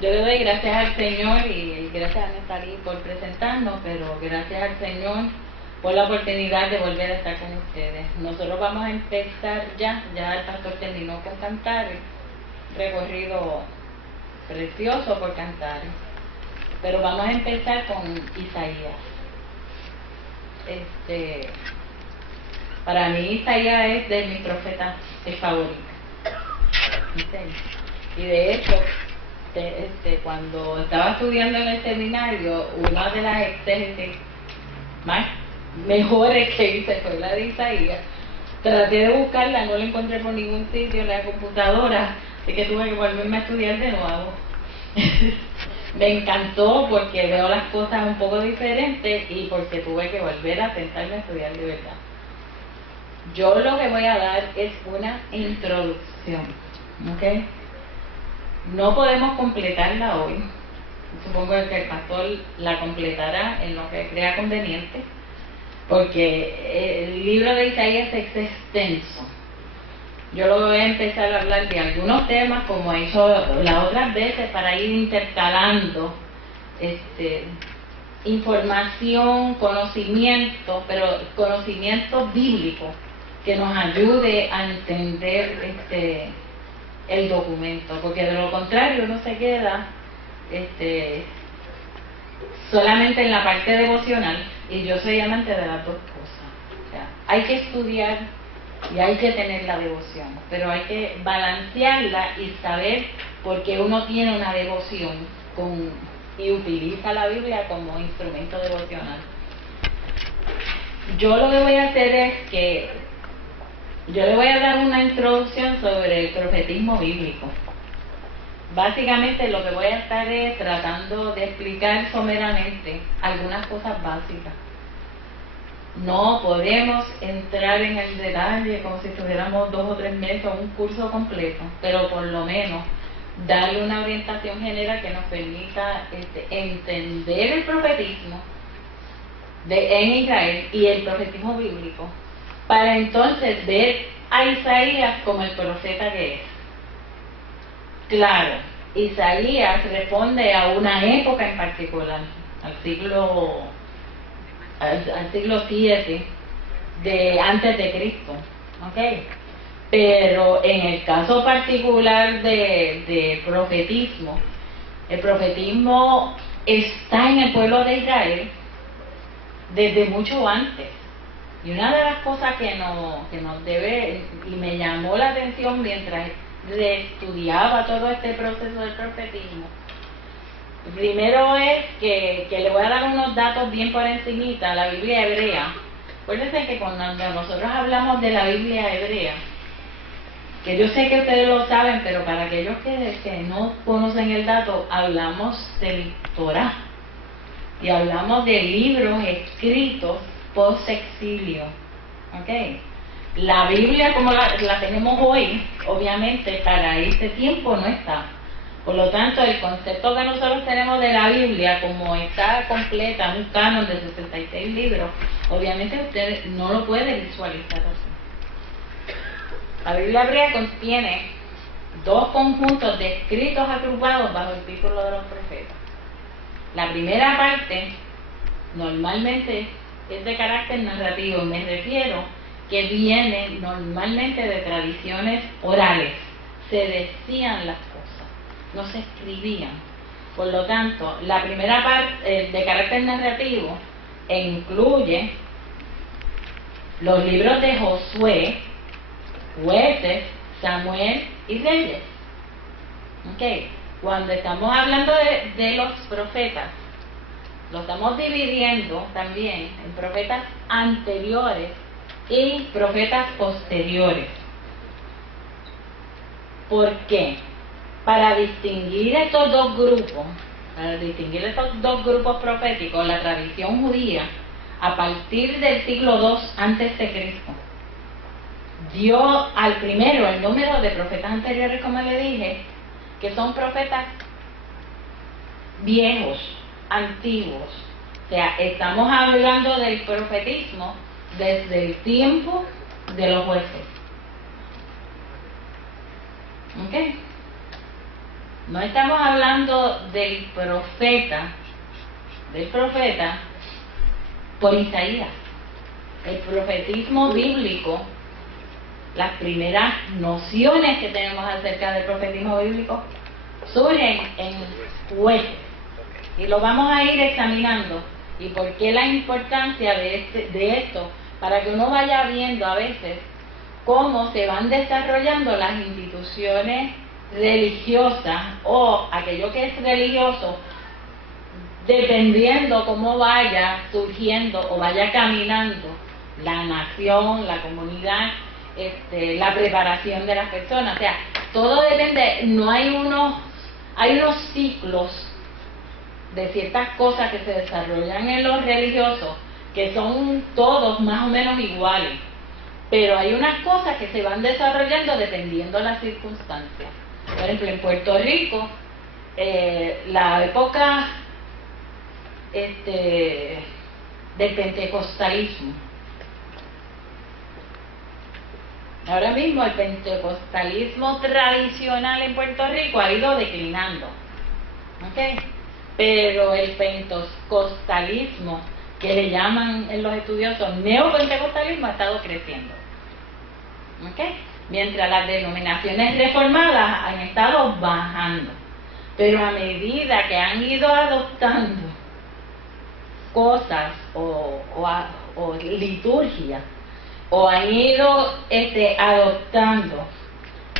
Yo le doy gracias al Señor y gracias a Natalie por presentarnos, pero gracias al Señor por la oportunidad de volver a estar con ustedes. Nosotros vamos a empezar ya el pastor terminó con Cantares, recorrido precioso por Cantares, pero vamos a empezar con Isaías. Para mí Isaías es de mis profetas favoritos. Y de hecho, cuando estaba estudiando en el seminario, una de las exégesis mejores que hice fue la de Isaías. Traté de buscarla, no la encontré por ningún sitio en la computadora, así que tuve que volverme a estudiar de nuevo. Me encantó porque veo las cosas un poco diferentes y porque tuve que volver a sentarme a estudiar de verdad. Yo lo que voy a dar es una introducción, ¿ok? No podemos completarla hoy. Supongo que el pastor la completará en lo que crea conveniente, porque el libro de Isaías es extenso. Yo lo voy a empezar a hablar de algunos temas, como he hecho las otras veces, para ir intercalando información, conocimiento, pero conocimiento bíblico que nos ayude a entender el documento, porque de lo contrario uno se queda solamente en la parte devocional, y yo soy amante de las dos cosas. O sea, hay que estudiar y hay que tener la devoción, pero hay que balancearla y saber por qué uno tiene una devoción y utiliza la Biblia como instrumento devocional. Yo lo que voy a hacer es que yo le voy a dar una introducción sobre el profetismo bíblico. Básicamente lo que voy a estar es tratando de explicar someramente algunas cosas básicas. No podemos entrar en el detalle como si estuviéramos 2 o 3 meses o un curso completo, pero por lo menos darle una orientación general que nos permita entender el profetismo en Israel y el profetismo bíblico, para entonces ver a Isaías como el profeta que es. Claro, Isaías responde a una época en particular, al siglo VII antes de Cristo, ¿okay? Pero en el caso particular de profetismo, el profetismo está en el pueblo de Israel desde mucho antes. Y una de las cosas que nos debe, y me llamó la atención mientras estudiaba todo este proceso del profetismo, primero es que le voy a dar unos datos bien por encimita. La Biblia hebrea, acuérdense que cuando nosotros hablamos de la Biblia hebrea, que yo sé que ustedes lo saben, pero para aquellos que no conocen el dato, hablamos del Torá y hablamos de libros escritos post-exilio, ¿ok? La Biblia como la tenemos hoy, obviamente para este tiempo no está. Por lo tanto, el concepto que nosotros tenemos de la Biblia, como está completa, un canon de 66 libros, obviamente usted no lo puede visualizar así. La Biblia hebrea contiene 2 conjuntos de escritos agrupados bajo el título de los profetas. La primera parte normalmente es de carácter narrativo, me refiero que viene normalmente de tradiciones orales, se decían las cosas, no se escribían. Por lo tanto, la primera parte de carácter narrativo incluye los libros de Josué, Jueces, Samuel y Reyes. Okay. Cuando estamos hablando de los profetas, lo estamos dividiendo también en profetas anteriores y profetas posteriores. ¿Por qué? Para distinguir estos dos grupos proféticos, la tradición judía, a partir del siglo II antes de Cristo, dio al primero el número de profetas anteriores, como le dije, que son profetas viejos, antiguos. O sea, estamos hablando del profetismo desde el tiempo de los jueces. ¿Ok? No estamos hablando del profeta por Isaías. El profetismo bíblico, las primeras nociones que tenemos acerca del profetismo bíblico surgen en Jueces, y lo vamos a ir examinando. ¿Y por qué la importancia de esto? Para que uno vaya viendo a veces cómo se van desarrollando las instituciones religiosas o aquello que es religioso, dependiendo cómo vaya surgiendo o vaya caminando la nación, la comunidad, la preparación de las personas. O sea, todo depende. No hay hay unos ciclos de ciertas cosas que se desarrollan en los religiosos que son todos más o menos iguales, pero hay unas cosas que se van desarrollando dependiendo de las circunstancias. Por ejemplo, en Puerto Rico, la época del pentecostalismo. Ahora mismo el pentecostalismo tradicional en Puerto Rico ha ido declinando, ¿okay? Pero el pentecostalismo, que le llaman en los estudiosos neopentecostalismo, ha estado creciendo, ¿okay? Mientras las denominaciones reformadas han estado bajando. Pero a medida que han ido adoptando cosas o liturgia, o han ido adoptando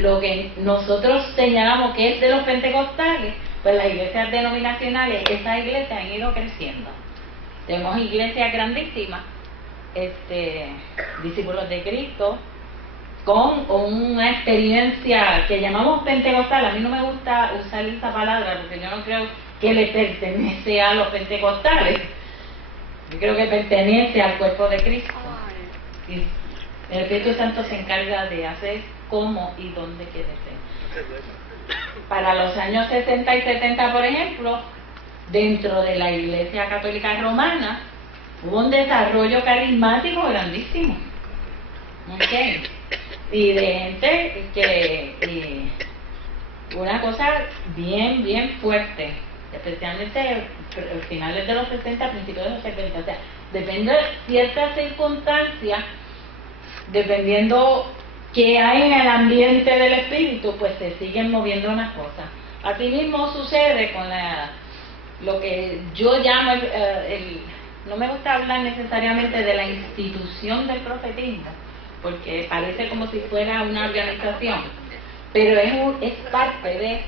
lo que nosotros señalamos que es de los pentecostales, pues las iglesias denominacionales, esas iglesias han ido creciendo. Tenemos iglesias grandísimas, discípulos de Cristo, con una experiencia que llamamos pentecostal. A mí no me gusta usar esa palabra porque yo no creo que le pertenece a los pentecostales. Yo creo que pertenece al cuerpo de Cristo. Y el Espíritu Santo se encarga de hacer cómo y dónde quiere ser. Para los años 60 y 70, por ejemplo, dentro de la Iglesia Católica Romana, hubo un desarrollo carismático grandísimo. ¿Okay? Y de gente que una cosa bien fuerte, especialmente a finales de los 60, principios de los 70. O sea, depende de ciertas circunstancias, dependiendo qué hay en el ambiente del espíritu, pues se siguen moviendo unas cosas. Así mismo sucede con lo que yo llamo no me gusta hablar necesariamente de la institución del profetismo, porque parece como si fuera una organización, pero es parte de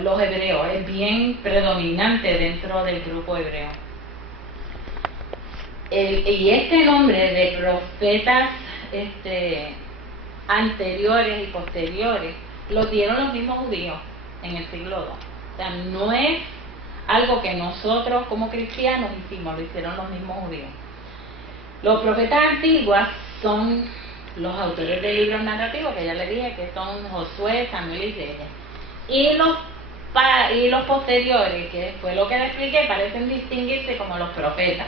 los hebreos, es bien predominante dentro del grupo hebreo. Y este nombre de profetas anteriores y posteriores lo dieron los mismos judíos en el siglo II. O sea, no es algo que nosotros como cristianos hicimos, lo hicieron los mismos judíos. Los profetas antiguos son los autores de libros narrativos, que ya les dije que son Josué, Samuel y Isaías. Y los posteriores, que fue lo que les expliqué, parecen distinguirse como los profetas.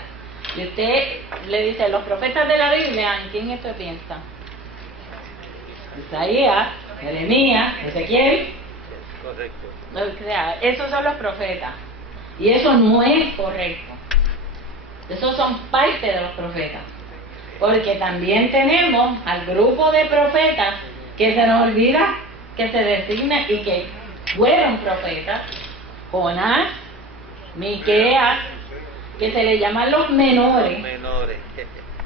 Y usted le dice, los profetas de la Biblia, ¿en quién usted piensa? Isaías, Jeremías, Ezequiel. Correcto. O sea, esos son los profetas. Y eso no es correcto. Esos son parte de los profetas. Porque también tenemos al grupo de profetas que se nos olvida que se designa y que fueron profetas: Jonás, Miqueas, que se le llaman los menores.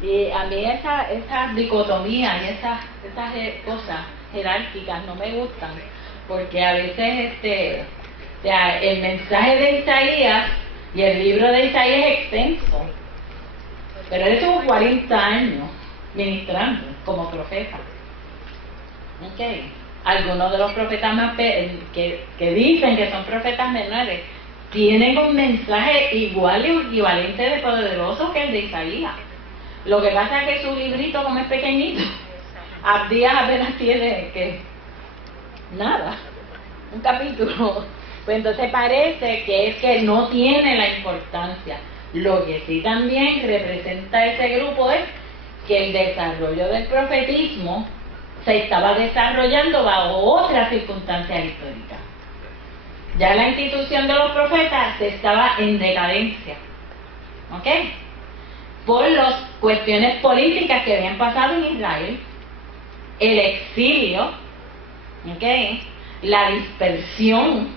Y a mí esa dicotomía y esas cosas jerárquicas no me gustan, porque a veces el mensaje de Isaías y el libro de Isaías es extenso, pero él estuvo 40 años ministrando como profeta. Okay. Algunos de los profetas más que dicen que son profetas menores tienen un mensaje igual y equivalente de poderoso que el de Isaías. Lo que pasa es que su librito, como es pequeñito, Abdías apenas tiene nada, un capítulo. Pues entonces parece que es que no tiene la importancia. Lo que sí también representa ese grupo es que el desarrollo del profetismo se estaba desarrollando bajo otras circunstancias históricas. Ya la institución de los profetas estaba en decadencia, ¿ok? Por las cuestiones políticas que habían pasado en Israel, el exilio, ¿ok? La dispersión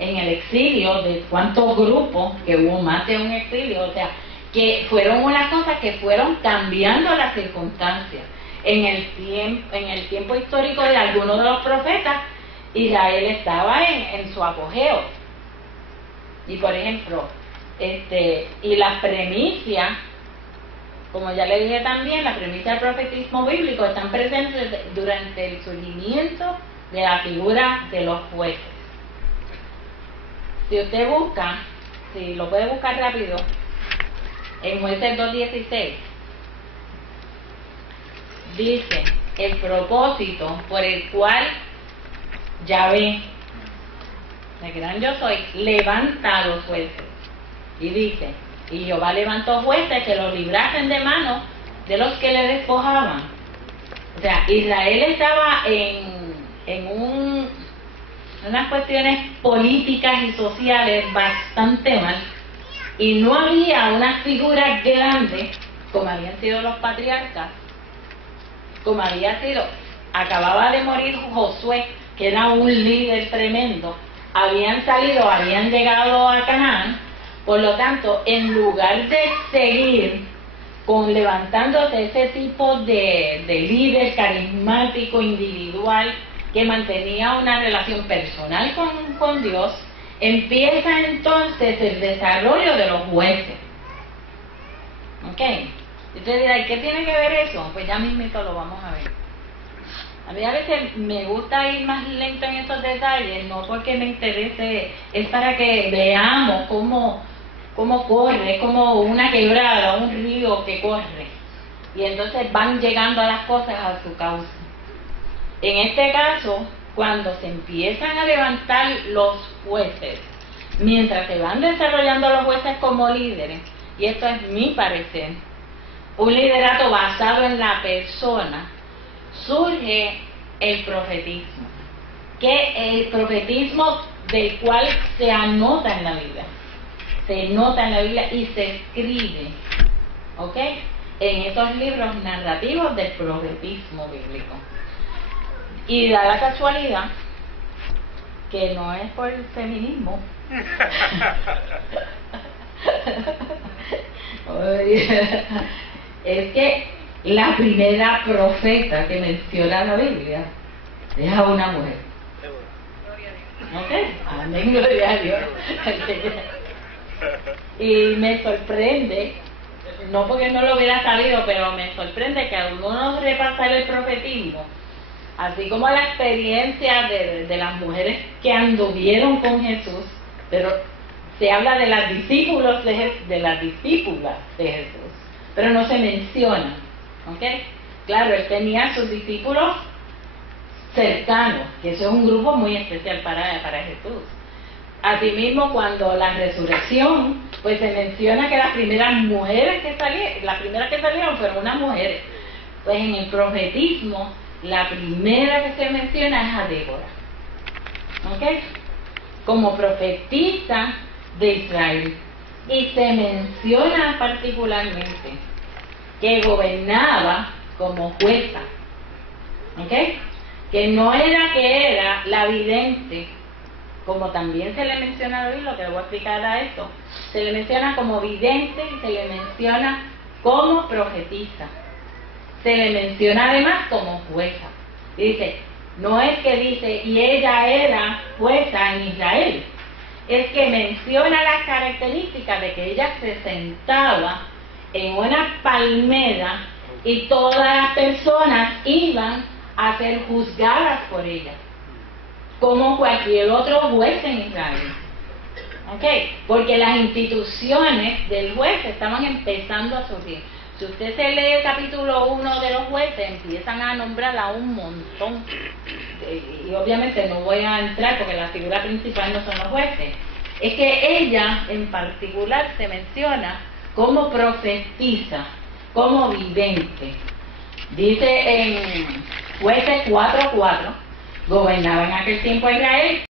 en el exilio de cuántos grupos, que hubo más de un exilio, o sea, que fueron unas cosas que fueron cambiando las circunstancias. En el tiempo histórico de algunos de los profetas, Israel estaba en su apogeo. Y por ejemplo, y las premisas, como ya le dije también, las premisas del profetismo bíblico están presentes durante el surgimiento de la figura de los jueces. Si usted busca, si lo puede buscar rápido, en Jueces 2:16, dice el propósito por el cual Yahvé, el gran yo soy, levanta a los jueces. Y dice, y Jehová levantó jueces que los librasen de manos de los que le despojaban. O sea, Israel estaba en unas cuestiones políticas y sociales bastante mal, y no había unas figuras grandes como habían sido los patriarcas, como había sido, acababa de morir Josué, que era un líder tremendo, habían llegado a Canaán. Por lo tanto, en lugar de seguir levantándose ese tipo de líder carismático, individual, que mantenía una relación personal con Dios, empieza entonces el desarrollo de los jueces. ¿Ok? Y usted dirá, ¿y qué tiene que ver eso? Pues ya mismito lo vamos a ver. A mí a veces me gusta ir más lento en esos detalles, no porque me interese, es para que veamos cómo corre, es como una quebrada, un río que corre. Y entonces van llegando a las cosas a su causa. En este caso, cuando se empiezan a levantar los jueces, mientras se van desarrollando los jueces como líderes, y esto es mi parecer, un liderato basado en la persona, surge el profetismo, que el profetismo del cual se anota en la Biblia, y se escribe, ¿ok?, en estos libros narrativos del profetismo bíblico. Y da la casualidad que no es por el feminismo es que la primera profeta que menciona la Biblia es a una mujer. ¿Ok? Amén, gloria a Dios. Y me sorprende, no porque no lo hubiera sabido, pero me sorprende que algunos repasan el profetismo, así como la experiencia de las mujeres que anduvieron con Jesús, pero se habla de las discípulos de las discípulas de Jesús, pero no se menciona, ¿ok? Claro, él tenía sus discípulos cercanos, que eso es un grupo muy especial para Jesús. Asimismo, cuando la resurrección, pues se menciona que las primeras que salieron fueron unas mujeres. Pues en el profetismo, la primera que se menciona es a Débora, ¿ok?, como profetisa de Israel, y se menciona particularmente que gobernaba como jueza, ¿ok?, que no era la vidente, como también se le menciona hoy, lo que le voy a explicar a esto, se le menciona como vidente y se le menciona como profetisa. Se le menciona además como jueza. Y dice, no es que dice, y ella era jueza en Israel, es que menciona las características de que ella se sentaba en una palmera y todas las personas iban a ser juzgadas por ella, como cualquier otro juez en Israel. ¿Ok? Porque las instituciones del juez estaban empezando a surgir. Si usted se lee el capítulo 1 de los jueces, empiezan a nombrar a un montón. Y obviamente no voy a entrar porque la figura principal no son los jueces. Es que ella en particular se menciona como profetisa, como vidente. Dice jueces 4-4, gobernaba en aquel tiempo Israel.